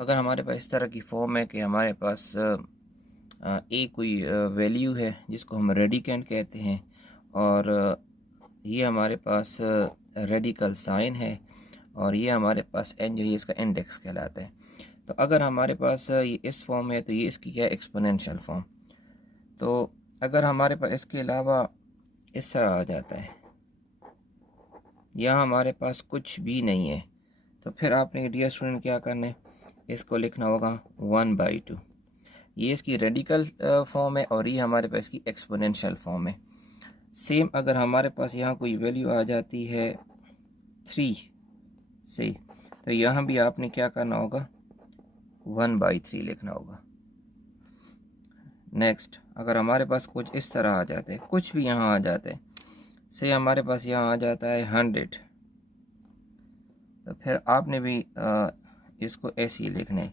अगर हमारे पास इस तरह की फॉर्म है कि हमारे पास ए कोई वैल्यू है जिसको हम रेडिकेंड कहते हैं, और ये हमारे पास रेडिकल साइन है, और ये हमारे पास एन जो है इसका इंडेक्स कहलाता है। तो अगर हमारे पास ये इस फॉर्म है तो ये इसकी क्या है, एक्सपोनेंशियल फॉर्म। तो अगर हमारे पास इसके अलावा इस तरह आ जाता है, यहाँ हमारे पास कुछ भी नहीं है, तो फिर आपने डियर स्टूडेंट क्या करना है, इसको लिखना होगा 1/2। ये इसकी रेडिकल फॉर्म है और ये हमारे पास इसकी एक्सपोनेंशियल फॉर्म है। सेम अगर हमारे पास यहाँ कोई वैल्यू आ जाती है 3 से, तो यहाँ भी आपने क्या करना होगा, 1/3 लिखना होगा। नेक्स्ट, अगर हमारे पास कुछ इस तरह आ जाते हैं, कुछ भी यहाँ आ जाते हैं, से हमारे पास यहाँ आ जाता है 100, तो फिर आपने भी इसको ऐसे ही लिखना है,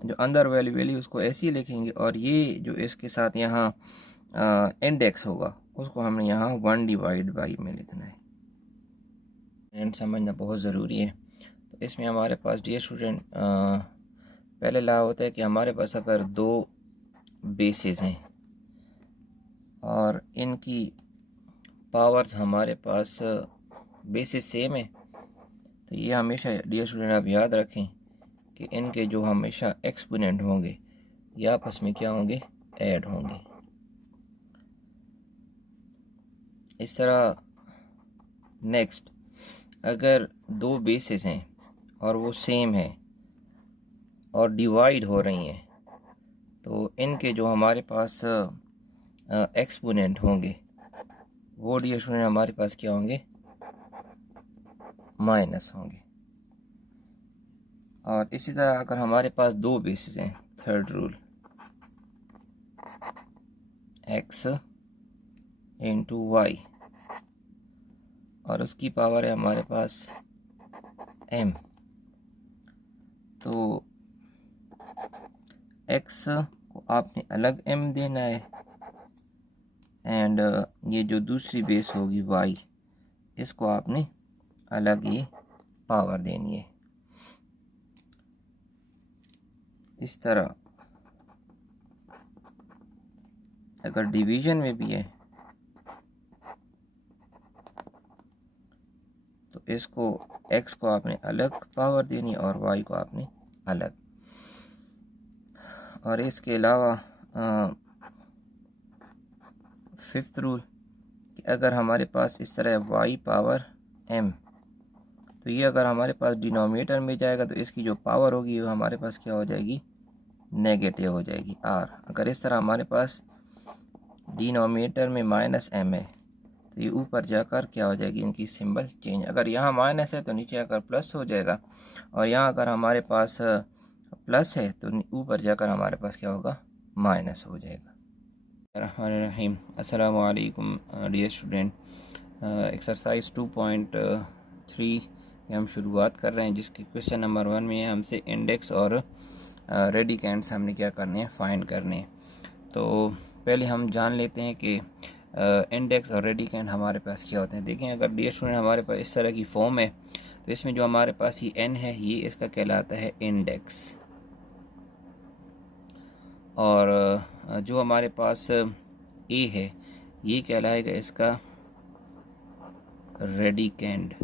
जो अंदर वैल्यू उसको ऐसे ही लिखेंगे, और ये जो इसके साथ यहाँ इंडेक्स होगा उसको हमने यहाँ 1/by में लिखना है। एंड समझना बहुत ज़रूरी है। तो इसमें हमारे पास डियर स्टूडेंट पहले ला होता है कि हमारे पास अगर दो बेसिस हैं और इनकी पावर्स हमारे पास बेसिस सेम है, तो ये हमेशा डियर स्टूडेंट आप याद रखें कि इनके जो हमेशा एक्सपोनेंट होंगे ये आपस में क्या होंगे, ऐड होंगे। इस तरह नेक्स्ट, अगर दो बेसिस हैं और वो सेम है और डिवाइड हो रही हैं, तो इनके जो हमारे पास एक्सपोनेंट होंगे वो डियर स्टूडेंट हमारे पास क्या होंगे, माइनस होंगे। और इसी तरह अगर हमारे पास दो बेसिस हैं, third rule, x into Y, और उसकी पावर है हमारे पास m, तो x को आपने अलग m देना है, एंड ये जो दूसरी बेस होगी y, इसको आपने अलग ही पावर देनी है। इस तरह अगर डिवीजन में भी है तो इसको x को आपने अलग पावर देनी है और y को आपने अलग। और इसके अलावा फिफ्थ रूल कि अगर हमारे पास इस तरह y पावर m, तो ये अगर हमारे पास डिनोमिनेटर में जाएगा तो इसकी जो पावर होगी वो हमारे पास क्या हो जाएगी, नेगेटिव हो जाएगी r। अगर इस तरह हमारे पास डिनोमिनेटर में -m है तो ये ऊपर जाकर क्या हो जाएगी, इनकी सिंबल चेंज। अगर यहाँ माइनस है तो नीचे आकर प्लस हो जाएगा, और यहाँ अगर हमारे पास प्लस है तो ऊपर जाकर हमारे पास क्या होगा, माइनस हो जाएगा। रहीम, अस्सलाम वालेकुम डियर स्टूडेंट। एक्सरसाइज 2.3 की हम शुरुआत कर रहे हैं, जिसकी क्वेश्चन नंबर 1 में है हमसे इंडेक्स और रेडिकेंड्स हमने क्या करने हैं, फाइंड करने हैं। तो पहले हम जान लेते हैं कि इंडेक्स और रेडिकेंड हमारे पास क्या होते हैं। देखें, अगर डियर स्टूडेंट हमारे पास इस तरह की फॉर्म है तो इसमें जो हमारे पास ये n है ये इसका कहलाता है इंडेक्स, और जो हमारे पास a है ये कहलाएगा इसका रेडिकेंड,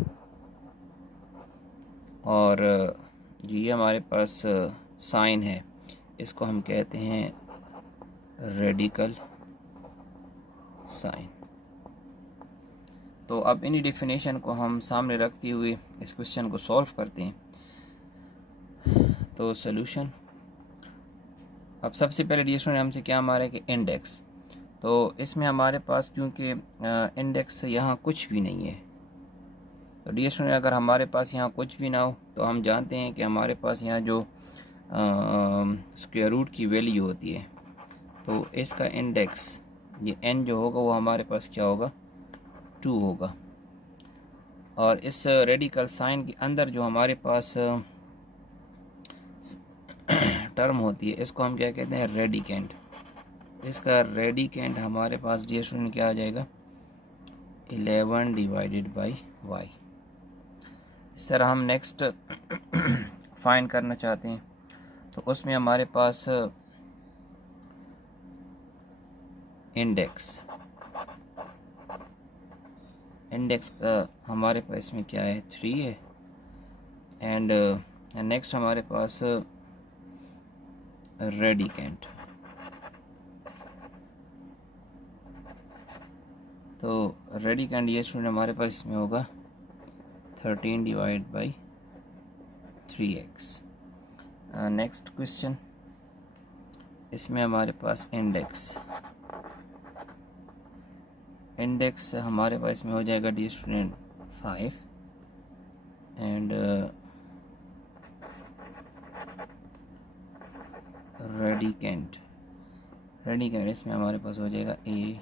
और जो ये हमारे पास साइन है इसको हम कहते हैं रेडिकल साइन। तो अब इन्हीं डेफिनेशन को हम सामने रखते हुए इस क्वेश्चन को सॉल्व करते हैं। तो सॉल्यूशन, अब सबसे पहले डियर स्टूडेंट हमसे क्या हमारा है कि इंडेक्स, तो इसमें हमारे पास क्योंकि इंडेक्स यहाँ कुछ भी नहीं है, तो डियर स्टूडेंट अगर हमारे पास यहाँ कुछ भी ना हो तो हम जानते हैं कि हमारे पास यहाँ जो स्क्वायर रूट की वैल्यू होती है, तो इसका इंडेक्स ये n जो होगा वो हमारे पास क्या होगा, 2 होगा। और इस रेडिकल साइन के अंदर जो हमारे पास टर्म होती है इसको हम क्या कहते हैं, रेडिकेंड। इसका रेडिकेंड हमारे पास डियर स्टूडेंट क्या आ जाएगा, 11/y। इस तरह हम नेक्स्ट फाइंड करना चाहते हैं तो उसमें हमारे पास इंडेक्स का हमारे पास इसमें क्या है 3 है। एंड नेक्स्ट हमारे पास रेडिकेंट, तो रेडिकेंट ये स्टूडेंट हमारे पास इसमें होगा 13 divide by 3x। Next question, इसमें हमारे पास इंडेक्स हमारे पास इसमें हो जाएगा डी स्टूडेंट 5 एंड रेडिकेंट इसमें हमारे पास हो जाएगा AB²।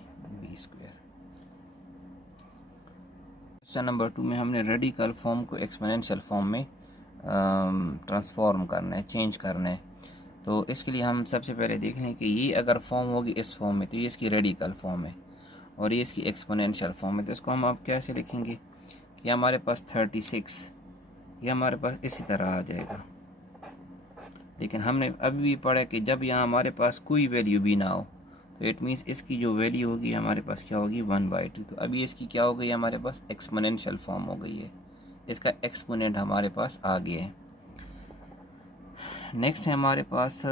क्वेश्चन नंबर 2 में हमने रेडिकल फॉर्म को एक्सपोनेंशियल फॉर्म में ट्रांसफॉर्म करना है, चेंज करना है। तो इसके लिए हम सबसे पहले देख लें कि ये अगर फॉर्म होगी इस फॉर्म में तो ये इसकी रेडिकल फॉर्म है और ये इसकी एक्सपोनेंशियल फॉर्म है। तो इसको हम अब कैसे लिखेंगे कि हमारे पास 36 ये हमारे पास इसी तरह आ जाएगा। लेकिन हमने अभी भी पढ़ा कि जब यहाँ हमारे पास कोई वैल्यू भी ना हो तो इट मीन्स इसकी जो वैल्यू होगी हमारे पास क्या होगी 1/2। तो अभी इसकी क्या हो गई, हमारे पास एक्सपोनेंशियल फॉर्म हो गई है, इसका एक्सपोनेंट हमारे पास आ गया है। नेक्स्ट है हमारे पास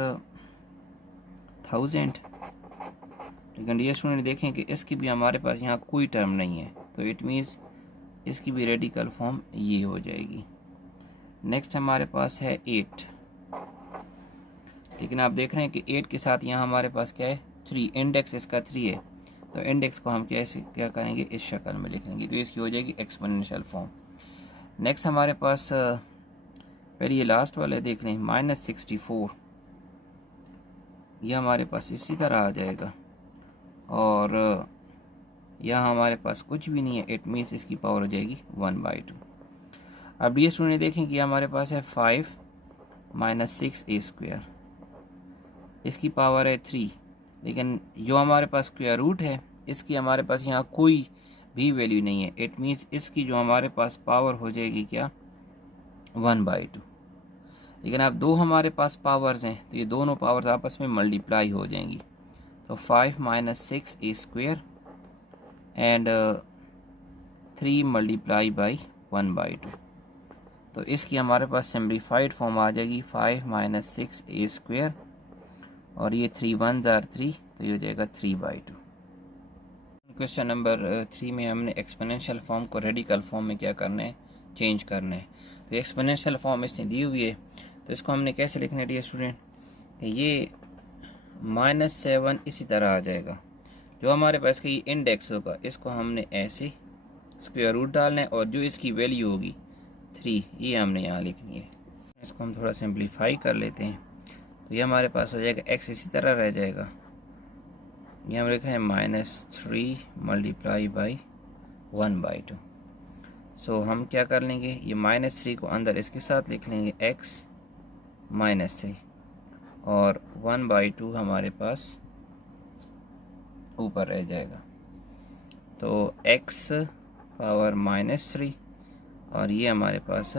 1000। लेकिन ये स्टूडेंट देखें कि इसकी भी हमारे पास यहाँ कोई टर्म नहीं है तो इट मीन्स इसकी भी रेडिकल फॉर्म ये हो जाएगी। नेक्स्ट हमारे पास है 8। लेकिन आप देख रहे हैं कि 8 के साथ यहाँ हमारे पास क्या है 3, इंडेक्स इसका 3 है तो इंडेक्स को हम कैसे क्या करेंगे इस शक्ल में लिख लेंगे तो इसकी हो जाएगी एक्सपोनेंशियल फॉर्म। नेक्स्ट हमारे पास पहले ये लास्ट वाले देख लें -64, यह हमारे पास इसी तरह आ जाएगा और यहाँ हमारे पास कुछ भी नहीं है, इट मीन्स इसकी पावर हो जाएगी 1/2। अब ये स्टूडेंट देखें कि हमारे पास है 5 - 6a², इसकी पावर है 3। लेकिन जो हमारे पास स्क्वायर रूट है इसकी हमारे पास यहाँ कोई भी वैल्यू नहीं है, इट मीन्स इसकी जो हमारे पास पावर हो जाएगी क्या 1/2। लेकिन अब दो हमारे पास पावर्स हैं तो ये दोनों पावर्स आपस में मल्टीप्लाई हो जाएंगी तो 5 - 6a² एंड 3 मल्टीप्लाई बाई 1/2। तो इसकी हमारे पास सिम्प्लीफाइड फॉर्म आ जाएगी 5 - 6a² और ये 3 1s are 3 तो ये हो जाएगा 3/2। क्वेश्चन नंबर 3 में हमने एक्सपोनेंशियल फॉर्म को रेडिकल फॉर्म में क्या करना है, चेंज करना है। तो एक्सपोनेंशियल फॉर्म इसने दी हुई है तो इसको हमने कैसे लिखना है डियर स्टूडेंट, ये -7 इसी तरह आ जाएगा। जो हमारे पास का ये इंडेक्स होगा इसको हमने ऐसे स्क्वायर रूट डालना है और जो इसकी वैल्यू होगी 3 ये हमने यहाँ लिखनी है। इसको हम थोड़ा सिंप्लीफाई कर लेते हैं तो ये हमारे पास हो जाएगा x इसी तरह रह जाएगा, ये हम लिख रहे हैं -3 मल्टीप्लाई बाई 1/2। सो हम क्या कर लेंगे, ये -3 को अंदर इसके साथ लिख लेंगे x -3 और 1/2 हमारे पास ऊपर रह जाएगा। तो x पावर -3 और ये हमारे पास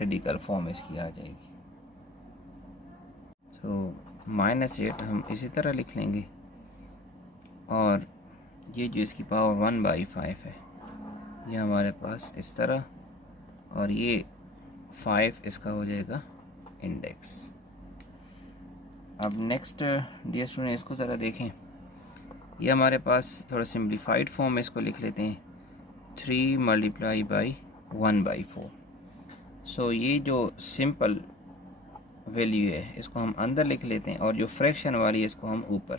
रेडिकल फॉर्म इसकी आ जाएगी। तो -8 हम इसी तरह लिख लेंगे और ये जो इसकी पावर 1/5 है ये हमारे पास इस तरह और ये 5 इसका हो जाएगा इंडेक्स। अब नेक्स्ट डियर स्टूडेंट इसको ज़रा देखें, ये हमारे पास थोड़ा सिंप्लीफाइड फॉर्म में इसको लिख लेते हैं 3 मल्टीप्लाई बाई 1/4। सो ये जो सिंपल वैल्यू है इसको हम अंदर लिख लेते हैं और जो फ्रैक्शन वाली है इसको हम ऊपर,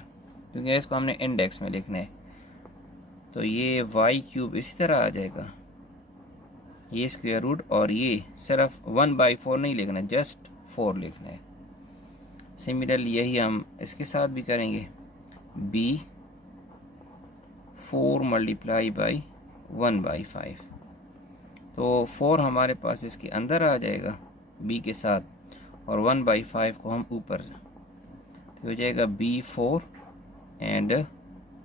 क्योंकि इसको हमने इंडेक्स में लिखना है। तो ये y³ इसी तरह आ जाएगा, ये स्क्वायर रूट और ये सिर्फ 1/4 नहीं लिखना, जस्ट 4 लिखना है। सिमिलरली यही हम इसके साथ भी करेंगे, b4 मल्टीप्लाई बाई 1/5। तो 4 हमारे पास इसके अंदर आ जाएगा b के साथ और 1/5 को हम ऊपर, तो हो जाएगा b4 एंड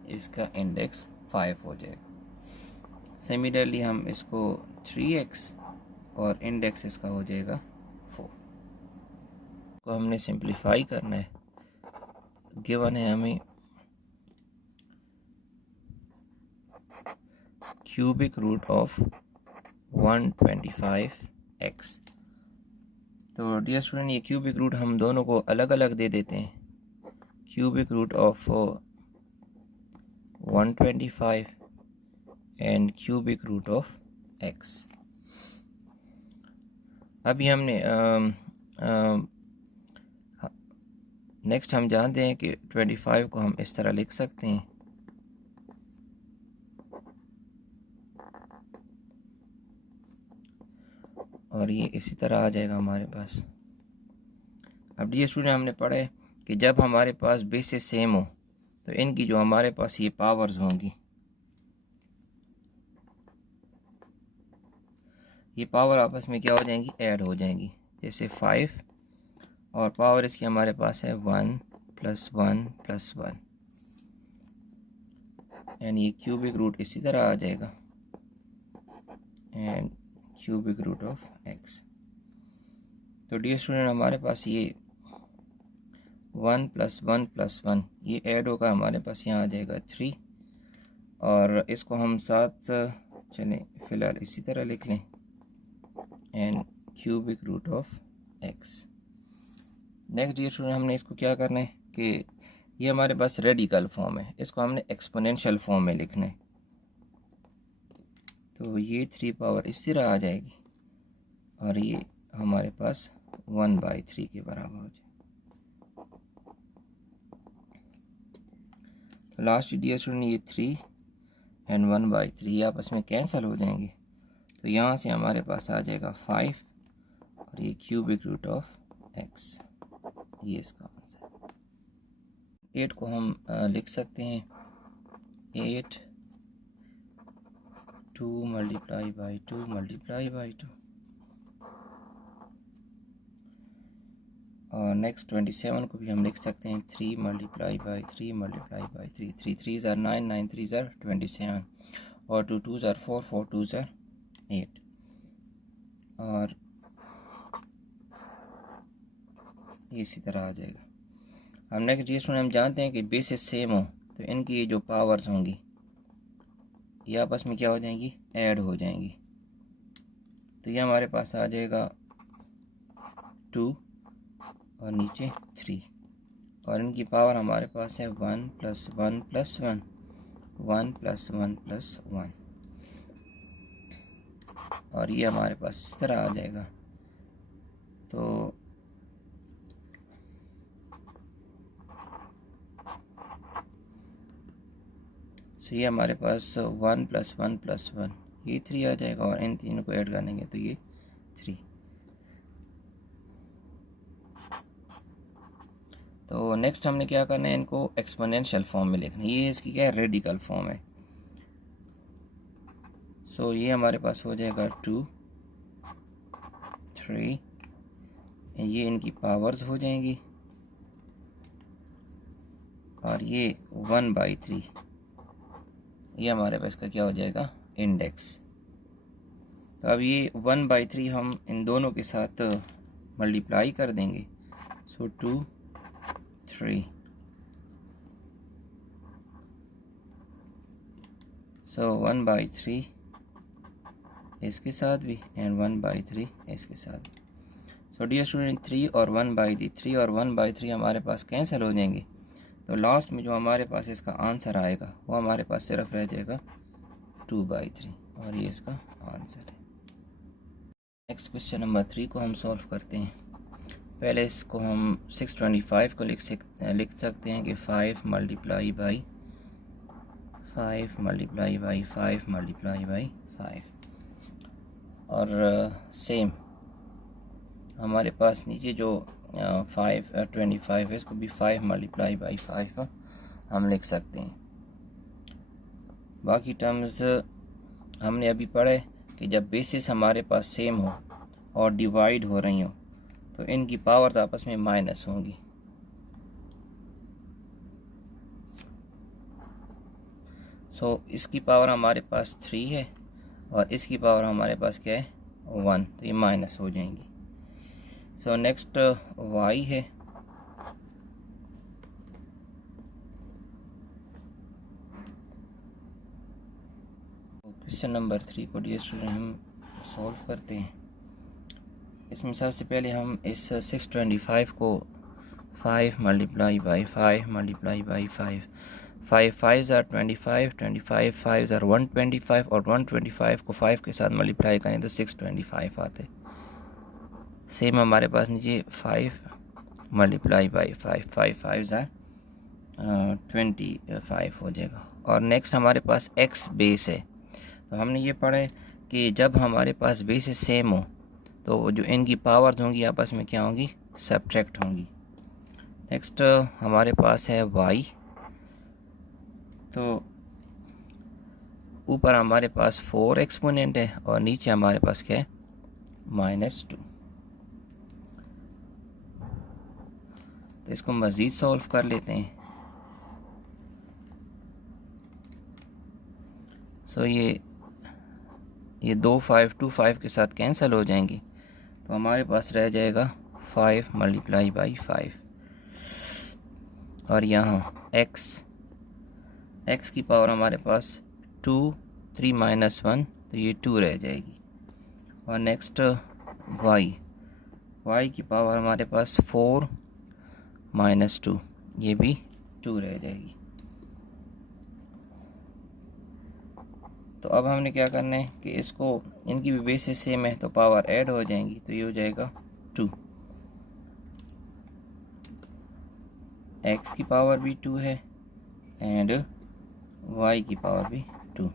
इसका इंडेक्स 5 हो जाएगा। सिमिलरली हम इसको 3x और इंडेक्स इसका हो जाएगा 4। इसको हमने सिंप्लीफाई करना है। गिवन है हमें क्यूबिक रूट ऑफ 125x। तो डियर स्टूडेंट, ये क्यूबिक रूट हम दोनों को अलग अलग दे देते हैं। Cubic root of 125 and cubic root of x। अभी हमने नेक्स्ट हम जानते हैं कि 25 को हम इस तरह लिख सकते हैं, और ये इसी तरह आ जाएगा हमारे पास। अब ये स्टूडेंट हमने पढ़ा है कि जब हमारे पास बेसिस सेम हो तो इनकी जो हमारे पास ये पावर्स होंगी, ये पावर आपस में क्या हो जाएंगी, ऐड हो जाएंगी। जैसे 5 और पावर इसकी हमारे पास है 1 + 1 + 1, एंड ये क्यूबिक रूट इसी तरह आ जाएगा, and cubic root of x। तो डियर स्टूडेंट, हमारे पास ये 1 + 1 + 1 ये ऐड होकर हमारे पास यहाँ आ जाएगा 3, और इसको हम साथ चलें फ़िलहाल इसी तरह लिख लें, and cubic root of x। Next dear student, हमने इसको क्या करना है कि ये हमारे पास रेडिकल फॉर्म है, इसको हमने एक्सपोनेंशियल फॉर्म में लिखना है। तो ये 3 पावर इस तरह आ जाएगी, और ये हमारे पास 1/3 के बराबर हो जाए। तो लास्ट डियर स्टूडेंट, ये 3 एंड 1/3 आपस में कैंसिल हो जाएंगे, तो यहाँ से हमारे पास आ जाएगा 5, और ये क्यूबिक रूट ऑफ x, ये इसका आंसर। 8 को हम लिख सकते हैं 8 2 × 2 × 2, और नेक्स्ट 27 को भी हम लिख सकते हैं 3 × 3 × 3, 3 3 ज़ार 9, 9 3 ज़ार 27, और 2 2 ज़ार 4, 4 2 ज़ार 8, और ये इसी तरह आ जाएगा। हम नेक्स्ट जिसमें हम जानते हैं कि बेसिस सेम हो तो इनकी जो पावर्स होंगी ये आपस में क्या हो जाएंगी, ऐड हो जाएंगी। तो ये हमारे पास आ जाएगा 2 और नीचे 3, और इनकी पावर हमारे पास है 1 + 1 + 1, 1 + 1 + 1, और ये हमारे पास इस तरह आ जाएगा। तो ये हमारे पास 1 + 1 + 1 ये 3 आ जाएगा, और इन तीनों को ऐड करेंगे तो ये 3। तो नेक्स्ट हमने क्या करना है, इनको एक्सपोनेंशियल फॉर्म में लिखना है। ये इसकी क्या है, रेडिकल फॉर्म है। सो ये हमारे पास हो जाएगा 2 3, ये इनकी पावर्स हो जाएंगी, और ये 1/3 ये हमारे पास का क्या हो जाएगा, इंडेक्स। तो अब ये 1/3 हम इन दोनों के साथ मल्टीप्लाई कर देंगे। सो 2 3, सो 1/3 इसके साथ भी, एंड 1/3 इसके साथ भी। सो डियर स्टूडेंट, 3 और 1/3 हमारे पास कैंसिल हो जाएंगे। तो लास्ट में जो हमारे पास इसका आंसर आएगा वो हमारे पास सिर्फ रह जाएगा 2/3, और ये इसका आंसर है। नेक्स्ट क्वेश्चन नंबर 3 को हम सॉल्व करते हैं। पहले इसको हम 625 को लिख सकते हैं कि 5 × 5 × 5, और सेम हमारे पास नीचे जो 25 है इसको भी 5 × 5 हम लिख सकते हैं। बाकी टर्म्स हमने अभी पढ़े कि जब बेसिस हमारे पास सेम हो और डिवाइड हो रही हो तो इनकी पावर्स आपस में माइनस होंगी। सो इसकी पावर हमारे पास 3 है और इसकी पावर हमारे पास क्या है, 1, तो ये माइनस हो जाएंगी। सो नेक्स्ट वाई है। क्वेश्चन नंबर 3 को डियर स्टूडेंट हम सॉल्व करते हैं। इसमें सबसे पहले हम इस 625 को 5 multiply by 5 multiply by 5, 5 5 are 25, 25 5 are 125 और 125 को 5 के साथ मल्टीप्लाई करें तो 625 आते। सेम हमारे पास नीचे 5 मल्टीप्लाई बाई 5, 5 5 आर 25 हो जाएगा। और नेक्स्ट हमारे पास x बेस है, तो हमने ये पढ़ा है कि जब हमारे पास बेसिस सेम हो तो जो इनकी पावर्स होंगी आपस में क्या होंगी, सब्ट्रैक्ट होंगी। नेक्स्ट हमारे पास है y, तो ऊपर हमारे पास 4 एक्सपोनेंट है और नीचे हमारे पास क्या है, -2। तो इसको मज़ीद सॉल्व कर लेते हैं। सो ये 2 5 2 5 के साथ कैंसिल हो जाएंगी, तो हमारे पास रह जाएगा 5 मल्टीप्लाई बाई 5 और यहाँ x की पावर हमारे पास 2 3 - 1 तो ये 2 रह जाएगी। और नेक्स्ट y की पावर हमारे पास 4 - 2 ये भी 2 रह जाएगी। तो अब हमने क्या करना है कि इसको, इनकी भी बेसिस सेम है तो पावर ऐड हो जाएंगी, तो ये हो जाएगा 2। x की पावर भी 2 है एंड y की पावर भी 2।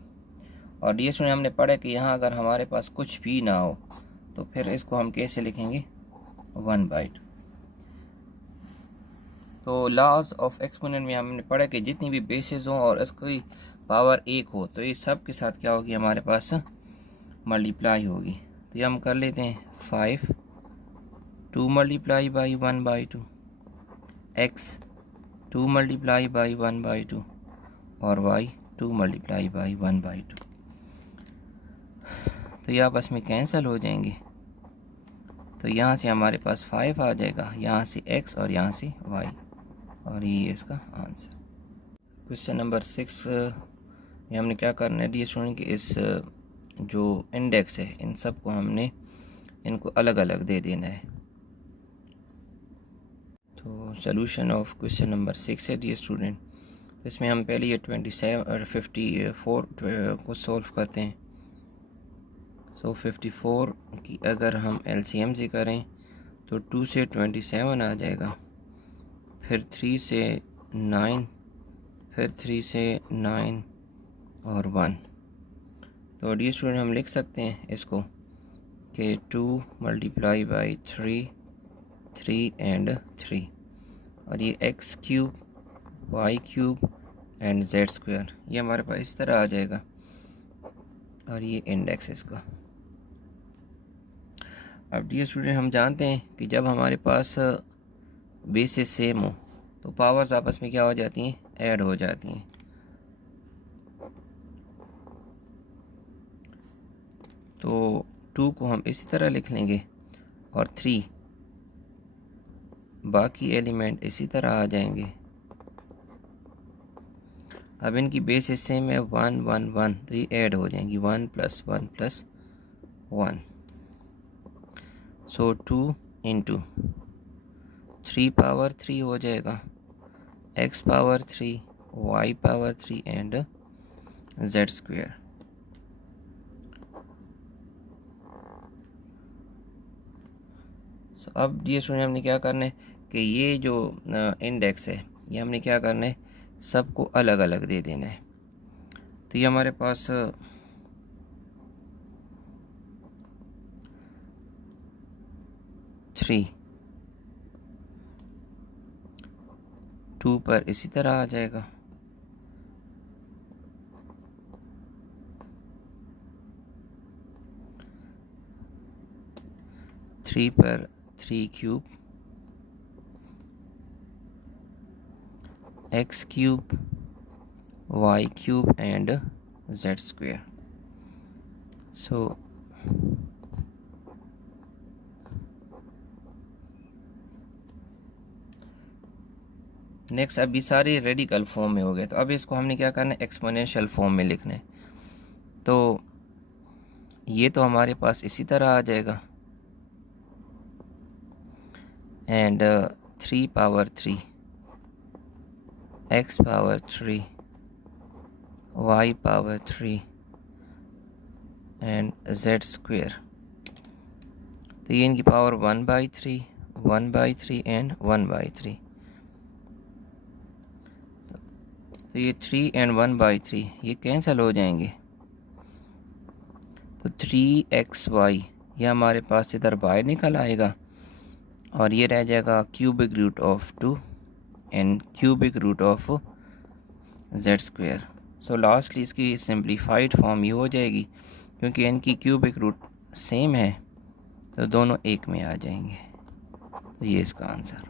और डियर स्टूडेंट हमने पढ़ा कि यहाँ अगर हमारे पास कुछ भी ना हो तो फिर इसको हम कैसे लिखेंगे, 1/2। तो लॉज ऑफ एक्सपोनेंट में हमने पढ़ा कि जितनी भी बेसिस हों और इसकी पावर 1 हो तो ये सब के साथ क्या होगी, हमारे पास मल्टीप्लाई होगी। तो ये हम कर लेते हैं 5 2 multiply by 1/2, x 2 multiply by 1/2 और y 2 मल्टीप्लाई बाई 1/2। तो ये आपस में कैंसिल हो जाएंगे, तो यहाँ से हमारे पास 5 आ जाएगा, यहाँ से x और यहाँ से y, और ये इसका आंसर। क्वेश्चन नंबर 6 में हमने क्या करना है डियर स्टूडेंट कि इस जो इंडेक्स है इन सब को हमने इनको अलग अलग दे देना है। तो सॉल्यूशन ऑफ क्वेश्चन नंबर 6 है डियर स्टूडेंट। तो इसमें हम पहले ये 27 और 54 को सॉल्व करते हैं। सो 54 की अगर हम एलसीएम से करें तो 2 से 27 आ जाएगा, फिर 3 से 9, फिर 3 से 9 और 1। तो डियर स्टूडेंट हम लिख सकते हैं इसको कि 2 मल्टीप्लाई बाई 3 3 एंड 3, और ये x cube y cube and z square, ये हमारे पास इस तरह आ जाएगा, और ये इंडेक्स इसका। अब डियर स्टूडेंट हम जानते हैं कि जब हमारे पास बेसिस सेम हो तो पावर्स आपस में क्या हो जाती हैं, ऐड हो जाती हैं। तो 2 को हम इसी तरह लिख लेंगे और 3 बाकी एलिमेंट इसी तरह आ जाएंगे। अब इनकी बेसिस सेम है 1 1 1, तो ये ऐड हो जाएंगी 1 + 1 + 1। सो 2 × 3 पावर 3 हो जाएगा, x power 3 y power 3 and z square. So अब डियर स्टूडेंट हमने क्या करना है कि ये जो इंडेक्स है ये हमने क्या करना है, सबको अलग अलग दे देना है। तो ये हमारे पास 3 2 पर इसी तरह आ जाएगा, 3 पर 3 cube, x cube y cube and z square. So next अभी सारे रेडिकल फॉर्म में हो गए, तो अब इसको हमने क्या करना है, एक्सपोनेंशियल फॉर्म में लिखना है। तो ये तो हमारे पास इसी तरह आ जाएगा, and 3 power 3 x power 3 y power 3 and z square. तो ये इनकी पावर 1/3 1/3 एंड 1/3। तो ये 3 एंड 1/3 ये कैंसिल हो जाएंगे, तो 3xy ये हमारे पास इधर बाहर निकल आएगा, और ये रह जाएगा cubic root of 2 and cubic root of z square. So lastly इसकी सिंप्लीफाइड फॉर्म ये हो जाएगी, क्योंकि इनकी क्यूबिक रूट सेम है तो दोनों एक में आ जाएंगे। तो ये इसका आंसर।